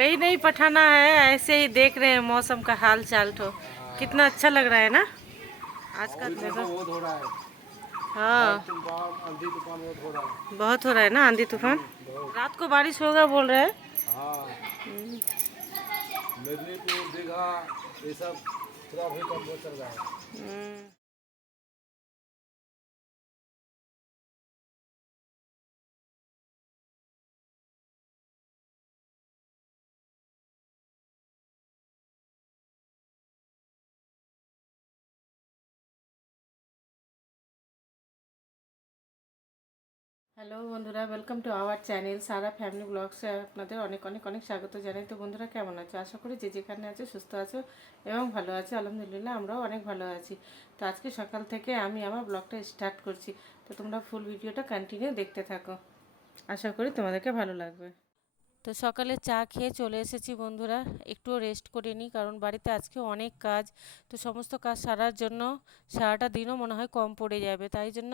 कहीं नहीं पठाना है ऐसे ही देख रहे हैं मौसम का हाल चाल तो। कितना अच्छा लग रहा है ना? आज का देखो बहुत हो है। हाँ। बहुत हो रहा है। हो है ना आंधी तूफ़ान? रात को बारिश होगा बोल रहे हैं? हाँ। मेदिनीपुर दीघा ये सब पूरा भी कम हो चल रहा है। হ্যালো বন্ধুরা welcome to our channel Sara family ব্লগসে আপনাদের অনেক অনেক অনেক স্বাগত জানাই। তো বন্ধুরা, কেমন আছো? আশা করি যে যেখানে আছো সুস্থ আছো এবং ভালো আছো। আলহামদুলিল্লাহ, আমরাও অনেক ভালো আছি। তো আজকে সকাল থেকে আমি আমার ব্লগটা স্টার্ট করছি। তো তোমরা ফুল ভিডিওটা কন্টিনিউ দেখতে থাকো। আশা করি তোমাদেরকে ভালো লাগবে। তো সকালে চা খেয়ে চলে এসেছি বন্ধুরা। একটুও রেস্ট করে নিই কারণ বাড়িতে আজকে অনেক কাজ। তো সমস্ত কাজ সারার জন্য সারাটা দিনও মনে হয় কম পড়ে যাবে। তাই জন্য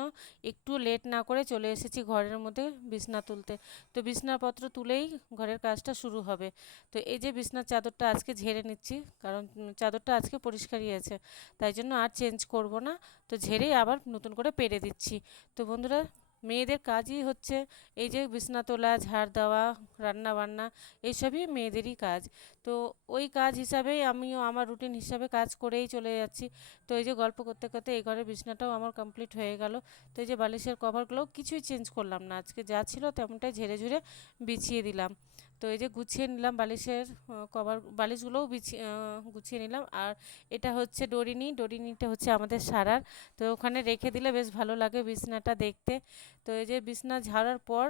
একটু লেট না করে চলে এসেছি ঘরের মধ্যে বিছনা তুলতে। তো বিছনাপত্র তুলেই ঘরের কাজটা শুরু হবে। তো এই যে বিছনার চাদরটা আজকে ঝেড়ে নিচ্ছি কারণ চাদরটা আজকে পরিষ্কারই আছে। তাই জন্য আর চেঞ্জ করব না। তো ঝেড়েই আবার নতুন করে পেরে দিচ্ছি। তো বন্ধুরা মেয়েদের কাজই হচ্ছে এই যে বিছনা তোলা, ঝাড় দেওয়া, রান্না বান্না, এইসবই মেয়েদেরই কাজ। তো ওই কাজ হিসাবেই আমিও আমার রুটিন হিসাবে কাজ করেই চলে যাচ্ছি। তো এই যে গল্প করতে করতে এই ঘরের বিছনাটাও আমার কমপ্লিট হয়ে গেল। তো এই যে বালিশের কভারগুলো কিছুই চেঞ্জ করলাম না। আজকে যা ছিল তেমনটাই ঝেড়ে ঝুড়ে বিছিয়ে দিলাম। তো এই যে গুছিয়ে নিলাম বালিশের কভার বালিশগুলোও বিছিয়ে গুছিয়ে নিলাম। আর এটা হচ্ছে ডরিনি ডরিনিটা হচ্ছে আমাদের সারার। তো ওখানে রেখে দিলে বেশ ভালো লাগে বিছনাটা দেখতে। তো এই যে বিছনা ঝাড়ার পর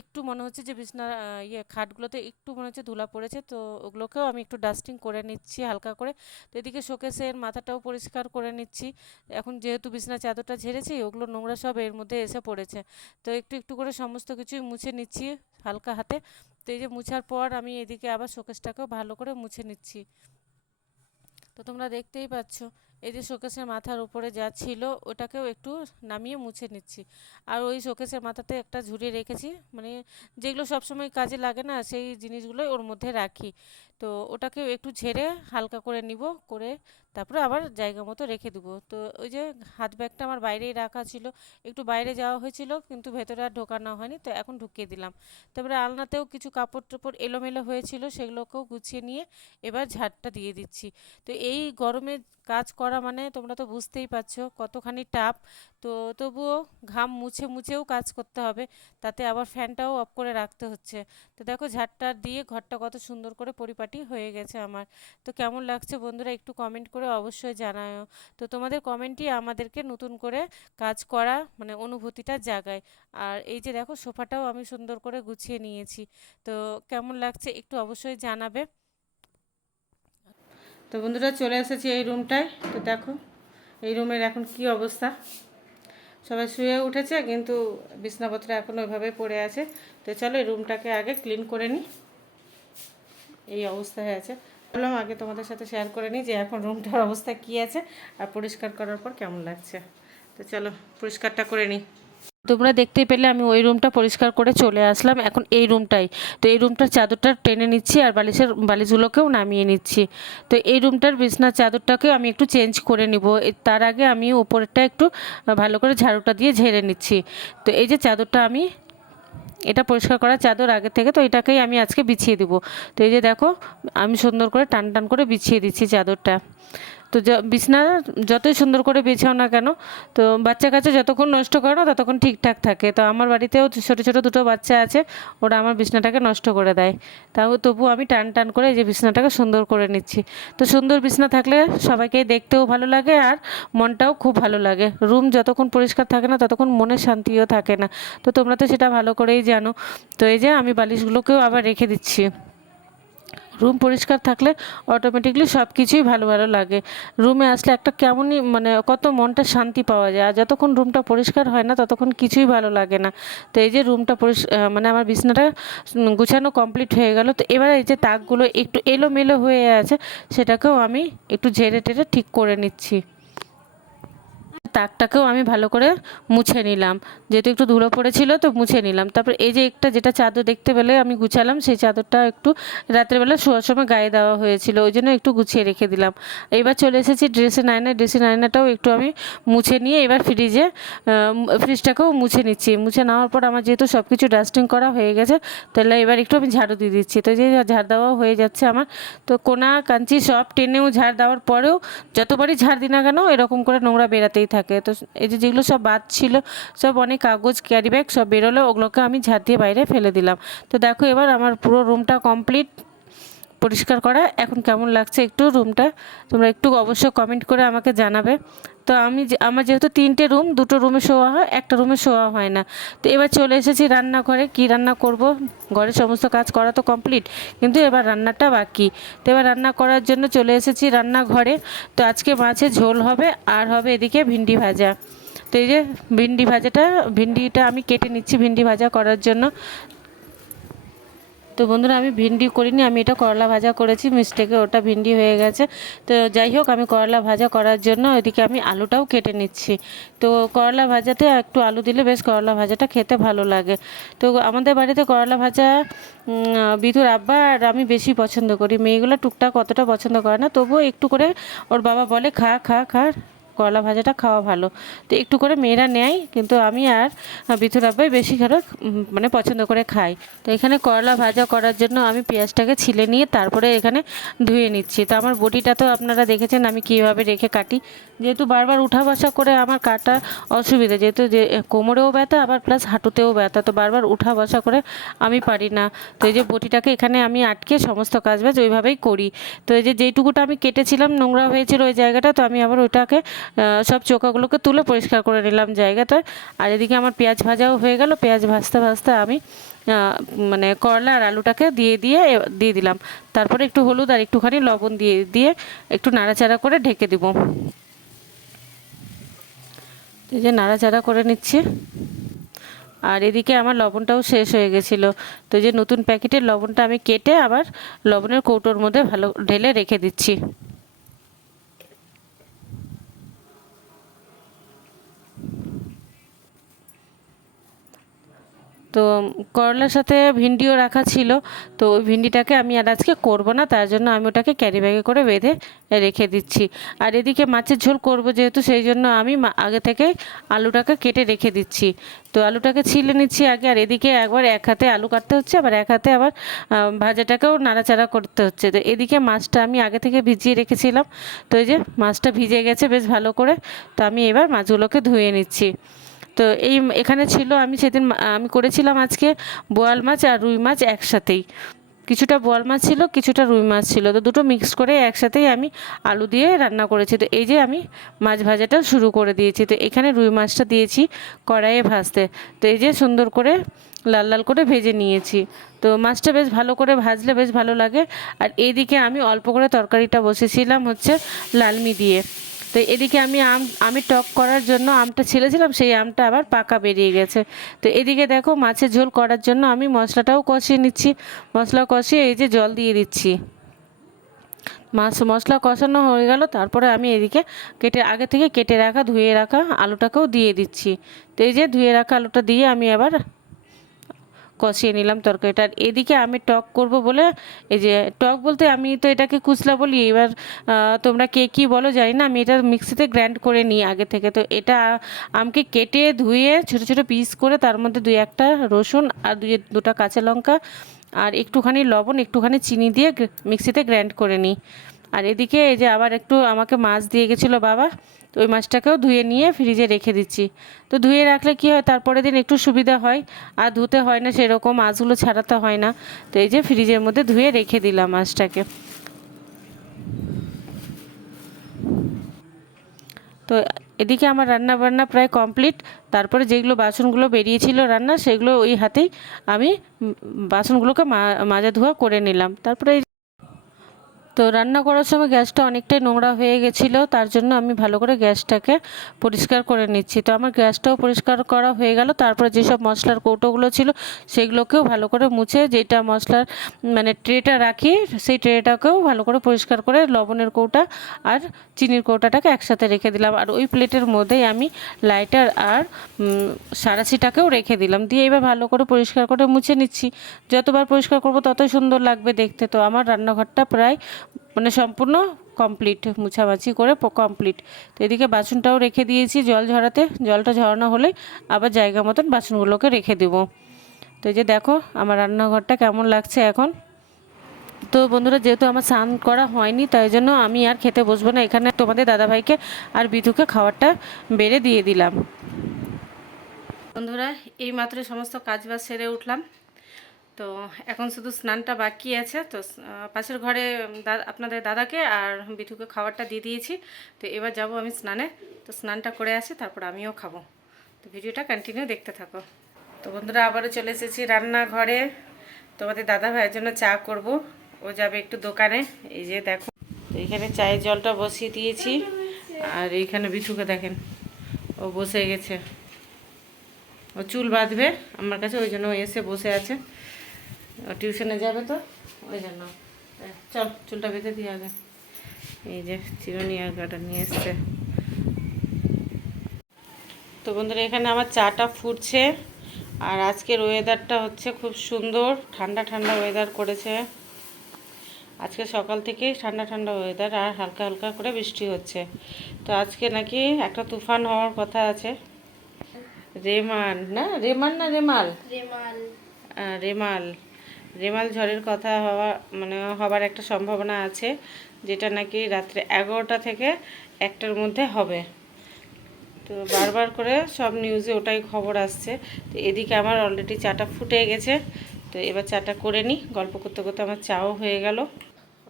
একটু মনে হচ্ছে যে বিছনার ইয়ে খাটগুলোতে একটু মনে হচ্ছে ধুলা পড়েছে। তো ওগুলোকেও আমি একটু ডাস্টিং করে নিচ্ছি হালকা করে। তো এদিকে শোকেসের মাথাটাও পরিষ্কার করে নিচ্ছি। এখন যেহেতু বিছনা চাদরটা ঝেড়েছি, ওগুলো নোংরা সব এর মধ্যে এসে পড়েছে। তো একটু একটু করে সমস্ত কিছুই মুছে নিচ্ছি হালকা হাতে। তো এই যে মুছার পর আমি এদিকে আবার শোকেসটাকেও ভালো করে মুছে নিচ্ছি। তো তোমরা দেখতেই পাচ্ছ এই যে শোকেসের মাথার উপরে যা ছিল, ওটাকেও একটু নামিয়ে মুছে নিচ্ছি। আর ওই শোকেসের মাথাতে একটা ঝুড়ি রেখেছি মানে যেগুলো সবসময় কাজে লাগে না, সেই জিনিসগুলোই ওর মধ্যে রাখি। তো ওটাকেও একটু ঝেড়ে হালকা করে নিব, করে তারপরে আবার জায়গা মতো রেখে দেবো। তো ওই যে হাত ব্যাগটা আমার বাইরেই রাখা ছিল, একটু বাইরে যাওয়া হয়েছিল, কিন্তু ভেতরে আর ঢোকানো হয়নি, তো এখন ঢুকিয়ে দিলাম। তারপরে আলনাতেও কিছু কাপড় টাপড় এলোমেলো হয়েছিল, সেগুলোকেও গুছিয়ে নিয়ে এবার ঝাড়টা দিয়ে দিচ্ছি। তো এই গরমে কাজ করা মানে তোমরা তো বুঝতেই পারছ কতখানি টাপ তো তবুও ঘাম মুছে মুছেও কাজ করতে হবে, তাতে আবার ফ্যানটাও অফ করে রাখতে হচ্ছে। তো দেখো ঝাড়টা দিয়ে ঘরটা কত সুন্দর করে পরিপাটি হয়ে গেছে আমার। তো কেমন লাগছে বন্ধুরা একটু কমেন্ট করে অবশ্যই জানাও তো তোমাদের কমেন্টই আমাদেরকে নতুন করে কাজ করা মানে অনুভূতিটা জাগায়। আর এই যে দেখো সোফাটাও আমি সুন্দর করে গুছিয়ে নিয়েছি। তো কেমন লাগছে একটু অবশ্যই জানাবে। তো বন্ধুরা চলে এসেছি এই রুমটায়। তো দেখো, এই রুমের এখন কি অবস্থা? সবাই শুয়ে উঠেছে, কিন্তু বিছনাপত্র এখন ওইভাবে পড়ে আছে। তো চলো এই রুমটাকে আগে ক্লিন করে নিই। এই অবস্থায় আছে। বললাম আগে তোমাদের সাথে শেয়ার করে নিই যে এখন রুমটার অবস্থা কী আছে, আর পরিষ্কার করার পর কেমন লাগছে। তো চলো পরিষ্কারটা করে নিই। তোমরা দেখতে পেলে আমি ওই রুমটা পরিষ্কার করে চলে আসলাম। এখন এই রুমটাই তো এই রুমটার চাদরটা টেনে নিচ্ছি আর বালিশের, বালিশগুলোকেও নামিয়ে নিচ্ছি। তো এই রুমটার বিছনার চাদরটাকে আমি একটু চেঞ্জ করে নিব। তার আগে আমি ওপরেরটা একটু ভালো করে ঝাড়ুটা দিয়ে ঝেড়ে নিচ্ছি। তো এই যে চাদরটা আমি, এটা পরিষ্কার করা চাদর আগে থেকে, তো এটাকেই আমি আজকে বিছিয়ে দিব। তো এই যে দেখো, আমি সুন্দর করে টান টান করে বিছিয়ে দিচ্ছি চাদরটা। তো বিছনা যতই সুন্দর করে বিছাও না কেন, তো বাচ্চা কাচ্চা যতক্ষণ নষ্ট করে না, ততক্ষণ ঠিকঠাক থাকে। তো আমার বাড়িতেও ছোটো ছোটো দুটো বাচ্চা আছে, ওরা আমার বিছনাটাকে নষ্ট করে দেয়। তাও তবু আমি টান টান করে যে বিছনাটাকে সুন্দর করে নিচ্ছি। তো সুন্দর বিছনা থাকলে সবাইকে দেখতেও ভালো লাগে আর মনটাও খুব ভালো লাগে। রুম যতক্ষণ পরিষ্কার থাকে না, ততক্ষণ মনে শান্তিও থাকে না। তো তোমরা তো সেটা ভালো করেই জানো। তো এই যে আমি বালিশগুলোকেও আবার রেখে দিচ্ছি। রুম পরিষ্কার থাকলে অটোমেটিকলি সব কিছুই ভালো ভালো লাগে। রুমে আসলে একটা কেমনই মানে কত মনটা শান্তি পাওয়া যায়। আর যতক্ষণ রুমটা পরিষ্কার হয় না, ততক্ষণ কিছুই ভালো লাগে না। তো এই যে রুমটা মানে আমার বিছনাটা গুছানো কমপ্লিট হয়ে গেল। তো এবার এই যে তাকগুলো একটু এলোমেলো হয়ে আছে, সেটাকেও আমি একটু ঝেড়ে টেড়ে ঠিক করে নিচ্ছি। তাকটাকেও আমি ভালো করে মুছে নিলাম। যেহেতু একটু ধুলো পড়েছিল তো মুছে নিলাম। তারপর এই যে একটা যেটা চাদর দেখতে পেলে আমি গুছালাম, সেই চাদরটা একটু রাত্রেবেলা শোয়ার সময় গায়ে দেওয়া হয়েছিল, ওই জন্য একটু গুছিয়ে রেখে দিলাম। এবার চলে এসেছি ড্রেসের নাইনা ড্রেসের নাইনাটাও একটু আমি মুছে নিয়ে এবার ফ্রিজে ফ্রিজটাকেও মুছে নিচ্ছি। মুছে নেওয়ার পর আমার যেহেতু সব কিছু ডাস্টিং করা হয়ে গেছে, তাহলে এবার একটু আমি ঝাড়ু দিয়ে দিচ্ছি। তো যে ঝাড় দেওয়া হয়ে যাচ্ছে আমার, তো কোনা, কাঞ্চি সব টেনেও ঝাড় দেওয়ার পরেও যতবারই ঝাড় দিই না কেন, এরকম করে নোংরা বেরাতেই থাকে তো এই যে যেগুলো সব বাদ ছিল, সব অনেক কাগজ ক্যারি ব্যাগ সব বেরোলো, ওগুলোকে আমি ঝাঁটিয়ে বাইরে ফেলে দিলাম। তো দেখো এবার আমার পুরো রুমটা কমপ্লিট পরিষ্কার করা। এখন কেমন লাগছে একটু রুমটা? তোমরা একটু অবশ্যই কমেন্ট করে আমাকে জানাবে। তো আমি আমার যেহেতু তিনটে রুম, দুটো রুমে শোয়া হয়, একটা রুমে শোয়া হয় না। তো এবার চলে এসেছি রান্নাঘরে, কী রান্না করব? ঘরের সমস্ত কাজ করা তো কমপ্লিট কিন্তু এবার রান্নাটা বাকি। তো এবার রান্না করার জন্য চলে এসেছি রান্নাঘরে। তো আজকে মাছে ঝোল হবে, আর হবে এদিকে ভিন্ডি ভাজা। তো এই যে ভিন্ডি ভাজাটা, ভিন্ডিটা আমি কেটে নিচ্ছি ভিন্ডি ভাজা করার জন্য। তো বন্ধুরা, আমি ভিন্ডি করিনি, আমি এটা করলা ভাজা করেছি, মিস্টেকে ওটা ভিন্ডি হয়ে গেছে। তো যাই হোক, আমি করলা ভাজা করার জন্য ওইদিকে আমি আলুটাও কেটে নিচ্ছি। তো করলা ভাজাতে একটু আলু দিলে বেশ করলা ভাজাটা খেতে ভালো লাগে। তো আমাদের বাড়িতে করলা ভাজা বিধুর আব্বা আর আমি বেশি পছন্দ করি। মেয়েগুলো টুকটাক অতটা পছন্দ করে না, তবুও একটু করে ওর বাবা বলে, খা খা খা। করলা ভাজাটা খাওয়া ভালো। তো একটু করে মেয়েরা নেয়, কিন্তু আমি আর বিথুর আব্বাই বেশি করে মানে পছন্দ করে খাই। তো এখানে করলা ভাজা করার জন্য আমি পেঁয়াজটাকে ছিলে নিয়ে তারপরে এখানে ধুয়ে নিচ্ছি। তো আমার বটিটা তো আপনারা দেখেছেন, আমি কীভাবে রেখে কাটি। যেহেতু বারবার উঠা বসা করে আমার কাটা অসুবিধা, যেহেতু যে কোমরেও ব্যথা, আবার প্লাস হাঁটুতেও ব্যথা। তো বারবার উঠা বসা করে আমি পারি না। তো এই যে বটিটাকে এখানে আমি আটকে সমস্ত কাজ বাজ ওইভাবেই করি। তো এই যে যেইটুকুটা আমি কেটেছিলাম, নোংরা হয়েছিল ওই জায়গাটা, তো আমি আবার ওইটাকে সব চোকাগুলোকে তুলে পরিষ্কার করে নিলাম জায়গাটা। আর এদিকে আমার পেঁয়াজ ভাজাও হয়ে গেল। পেঁয়াজ ভাজতে ভাজতে আমি মানে করলা আর আলুটাকে দিয়ে দিয়ে দিয়ে দিলাম। তারপরে একটু হলুদ আর একটুখানি লবণ দিয়ে দিয়ে একটু নাড়াচাড়া করে ঢেকে দিব। এই যে নাড়াচাড়া করে নিচ্ছি। আর এদিকে আমার লবণটাও শেষ হয়ে গেছিল। তো যে নতুন প্যাকেটের লবণটা আমি কেটে আবার লবণের কৌটোর মধ্যে ভালো ঢেলে রেখে দিচ্ছি। তো করলার সাথে ভিন্ডিও রাখা ছিল, তো ওই ভিন্ডিটাকে আমি আর আজকে করব না, তার জন্য আমি ওটাকে ক্যারি ব্যাগে করে বেঁধে রেখে দিচ্ছি। আর এদিকে মাছের ঝোল করব যেহেতু, সেই জন্য আমি আগে থেকে আলুটাকে কেটে রেখে দিচ্ছি। তো আলুটাকে ছিলে নিচ্ছি আগে, আর এদিকে একবার এক হাতে আলু কাটতে হচ্ছে, আবার এক হাতে আবার ভাজাটাকেও নাড়াচাড়া করতে হচ্ছে। তো এদিকে মাছটা আমি আগে থেকে ভিজিয়ে রেখেছিলাম, তো এই যে মাছটা ভিজে গেছে বেশ ভালো করে, তো আমি এবার মাছগুলোকে ধুয়ে নিচ্ছি। তো এই এখানে ছিল, আমি সেদিন আমি করেছিলাম আজকে বোয়াল মাছ আর রুই মাছ একসাথেই। কিছুটা বোয়াল মাছ ছিল, কিছুটা রুই মাছ ছিল। তো দুটো মিক্স করে একসাথেই আমি আলু দিয়ে রান্না করেছি। তো এই যে আমি মাছ ভাজাটা শুরু করে দিয়েছি। তো এখানে রুই মাছটা দিয়েছি কড়াইয়ে ভাজতে। তো এই যে সুন্দর করে লাল লাল করে ভেজে নিয়েছি। তো মাছটা বেশ ভালো করে ভাজলে বেশ ভালো লাগে। আর এইদিকে আমি অল্প করে তরকারিটা বসেছিলাম হচ্ছে লালমি দিয়ে। তো এদিকে আমি আম, আমি টক করার জন্য আমটা ছেড়েছিলাম, সেই আমটা আবার পাকা বেরিয়ে গেছে। তো এদিকে দেখো মাছের ঝোল করার জন্য আমি মশলাটাও কষিয়ে নিচ্ছি। মশলা কষিয়ে এই যে জল দিয়ে দিচ্ছি। মাছ, মশলা কষানো হয়ে গেল, তারপরে আমি এদিকে কেটে, আগে থেকে কেটে রাখা, ধুয়ে রাখা আলুটাকেও দিয়ে দিচ্ছি। তো এই যে ধুয়ে রাখা আলুটা দিয়ে আমি আবার কষিয়ে নিলাম তরকারিটা। আর এদিকে আমি টক করব বলে এই যে টক বলতে আমি তো এটাকে কুচলা বলি। এবার তোমরা কে কী বলো জানি না। আমি এটা মিক্সিতে গ্র্যান্ড করে নিই আগে থেকে। তো এটা আমকে কেটে ধুয়ে ছোট ছোট পিস করে তার মধ্যে দুই একটা রসুন আর দুই দুটা কাঁচা লঙ্কা আর একটুখানি লবণ, একটুখানি চিনি দিয়ে মিক্সিতে গ্র্যান্ড করে নিই। আর এদিকে এই যে আবার একটু আমাকে মাছ দিয়ে গেছিল বাবা। তো ওই মাছটাকেও ধুয়ে নিয়ে ফ্রিজে রেখে দিচ্ছি। তো ধুয়ে রাখলে কি হয়, তারপরের দিন একটু সুবিধা হয়, আর ধুতে হয় না সেরকম, মাছগুলো ছাড়াতে হয় না। তো এই যে ফ্রিজের মধ্যে ধুয়ে রেখে দিলাম মাছটাকে। তো এদিকে আমার রান্না বান্না প্রায় কমপ্লিট। তারপরে যেগুলো বাসনগুলো বেরিয়েছিল রান্না, সেগুলো ওই হাতেই আমি বাসনগুলোকে মাজা ধোয়া করে নিলাম। তারপরে তো রান্না করার সময় গ্যাসটা অনেকটাই নোংরা হয়ে গেছিল, তার জন্য আমি ভালো করে গ্যাসটাকে পরিষ্কার করে নিচ্ছি। তো আমার গ্যাসটাও পরিষ্কার করা হয়ে গেল, তারপরে যেসব মশলার কৌটোগুলো ছিল সেগুলোকেও ভালো করে মুছে, যেটা মশলার মানে ট্রেটা রাখি, সেই ট্রেটাকেও ভালো করে পরিষ্কার করে লবণের কৌটা আর চিনির কৌটাটাকে একসাথে রেখে দিলাম। আর ওই প্লেটের মধ্যেই আমি লাইটার আর সারাশিটাকেও রেখে দিলাম। দিয়ে এবার ভালো করে পরিষ্কার করে মুছে নিচ্ছি। যতবার পরিষ্কার করব ততই সুন্দর লাগবে দেখতে। তো আমার রান্নাঘরটা প্রায় মানে সম্পূর্ণ কমপ্লিট মুছামাছি করে কমপ্লিট তো এদিকে বাসনটাও রেখে দিয়েছি জল ঝরাতে। জলটা ঝরানো হলে আবার জায়গা মতন বাসনগুলোকে রেখে দেবো। তো এই যে দেখো আমার রান্নাঘরটা কেমন লাগছে এখন। তো বন্ধুরা, যেহেতু আমার স্নান করা হয়নি, তাই জন্য আমি আর খেতে বসবো না। এখানে তোমাদের দাদাভাইকে আর বিধুকে খাবারটা বেড়ে দিয়ে দিলাম। বন্ধুরা এই মাত্র সমস্ত কাজ বাজ সেরে উঠলাম। তো এখন শুধু স্নানটা বাকি আছে, তো পাশের ঘরে আপনাদের দাদাকে আর বিঠুকে খাবারটা দিয়ে দিয়েছি। তো এবার যাব আমি স্নানে। তো স্নানটা করে আসি, তারপর আমিও খাব। তো ভিডিওটা কন্টিনিউ দেখতে থাকো। তো বন্ধুরা, আবারও চলে এসেছি রান্নাঘরে। তোমাদের দাদা ভাইয়ের জন্য চা করব। ও যাবে একটু দোকানে। এই যে দেখো, তো এখানে চায়ের জলটা বসিয়ে দিয়েছি। আর এইখানে বিঠুকে দেখেন, ও বসে গেছে। ও চুল বাঁধবে। আমার কাছে ওই জন্য এসে বসে আছে। টিউশনে যাবে তো? ওই জন্য। চল চুলটা বেঁধে দিয়ে আগে। এই যে চিরুনি আর গাটা নিয়ে এসছে। তো বন্ধুরা এখানে আমার চাটা ফুটছে। আর আজকের ওয়েদারটা হচ্ছে খুব সুন্দর। ঠান্ডা ঠান্ডা ওয়েদার করেছে। আজকে সকাল থেকেই ঠান্ডা ঠান্ডা ওয়েদার আর হালকা হালকা করে বৃষ্টি হচ্ছে। তো আজকে নাকি একটা তুফান হওয়ার কথা আছে। রেমান না? রেমান না রেমাল? রেমাল। রেমাল। রেমাল ঝড়ের কথা হওয়া মানে হবার একটা সম্ভাবনা আছে, যেটা নাকি রাত্রে এগারোটা থেকে একটার মধ্যে হবে। তো বারবার করে সব নিউজে ওটাই খবর আসছে। তো এদিকে আমার অলরেডি চাটা ফুটে গেছে। তো এবার চাটা করে নিই গল্প করতে করতে আমার চাও হয়ে গেল।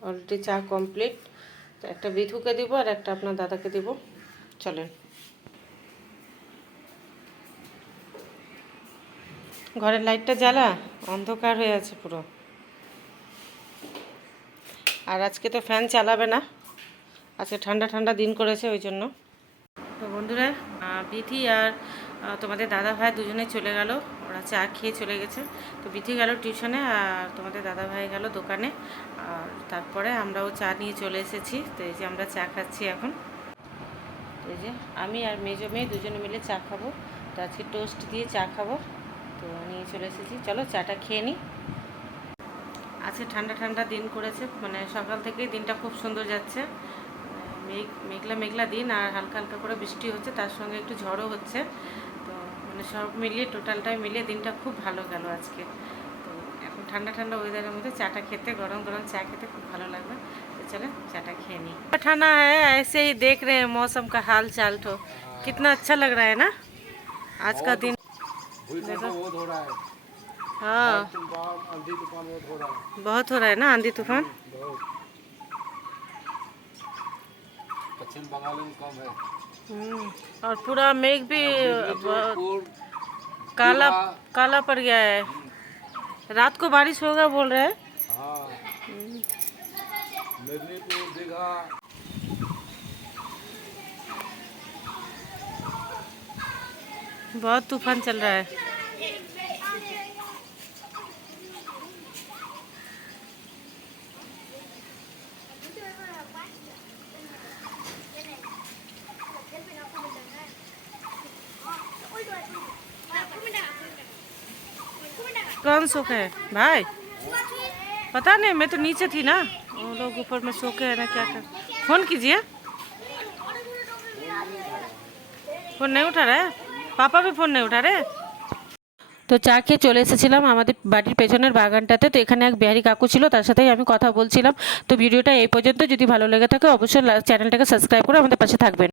অলরেডি চা কমপ্লিট তো একটা বিধুকে দিব আর একটা আপনার দাদাকে দিব। চলেন। ঘরের লাইটটা জ্বালা? অন্ধকার হয়ে আছে পুরো। আর আজকে তো ফ্যান চালাবে না। আজকে ঠান্ডা ঠান্ডা দিন করেছে ওই জন্য। তো বন্ধুরা বিথি আর তোমাদের দাদা ভাই দুজনে চলে গেল। ওরা চা খেয়ে চলে গেছে। তো বিথি গেল টিউশনে আর তোমাদের দাদা ভাই গেল দোকানে। আর তারপরে আমরাও চা নিয়ে চলে এসেছি। তো এই যে আমরা চা খাচ্ছি এখন। এই যে আমি আর মেজো মেয়ে দুজনে মিলে চা খাব। তো আজকে টোস্ট দিয়ে চা খাব। তো নিয়ে চলে এসেছি চলো চাটা খেয়ে নিই আজকে ঠান্ডা ঠান্ডা দিন করেছে মানে সকাল থেকেই দিনটা খুব সুন্দর যাচ্ছে মেঘ মেঘলা মেঘলা দিন আর হালকা হালকা করে বৃষ্টি হচ্ছে তার সঙ্গে একটু ঝড়ও হচ্ছে তো মানে সব মিলিয়ে টোটালটাই মিলিয়ে দিনটা খুব ভালো গেল আজকে তো এখন ঠান্ডা ঠান্ডা ওয়েদারের মধ্যে চাটা খেতে গরম গরম চা খেতে খুব ভালো লাগবে তো চলে চাটা খেয়ে নিই ঠান্ডা है ऐसे ही देख रहे हैं मौसम का हाल चाल तो कितना अच्छा लग रहा है ना आज का दिन हुई तो बहुत हो हाँ। बहुत हो रहा है। हो है ना आंधी तूफ़ान? पश्चिम बंगाल में कम है। हम्म, और पूरा मेघ भी काला काला पड़ गया है। रात को बारिश होगा बोल रहे हैं? हाँ मेदिनीपुर दीघा बहुत तूफ़ान चल रहा है। कौन सो के है? भाई? पता नहीं, मैं तो नीचे थी ना। वो लोग ऊपर में सोखे है ना क्या कर फ़ोन कीजिए। फ़ोन नहीं उठा रहा है? পাপা ভি ফোন নেই উঠা রে তো চা খেয়ে চলে এসেছিলাম আমাদের বাড়ির পেছনের বাগানটাতে। তো এখানে এক বিহারি কাকু ছিল, তার সাথেই আমি কথা বলছিলাম। তো ভিডিওটা এই পর্যন্ত, যদি ভালো লেগে থাকে অবশ্যই চ্যানেলটাকে সাবস্ক্রাইব করে আমাদের পাশে থাকবেন।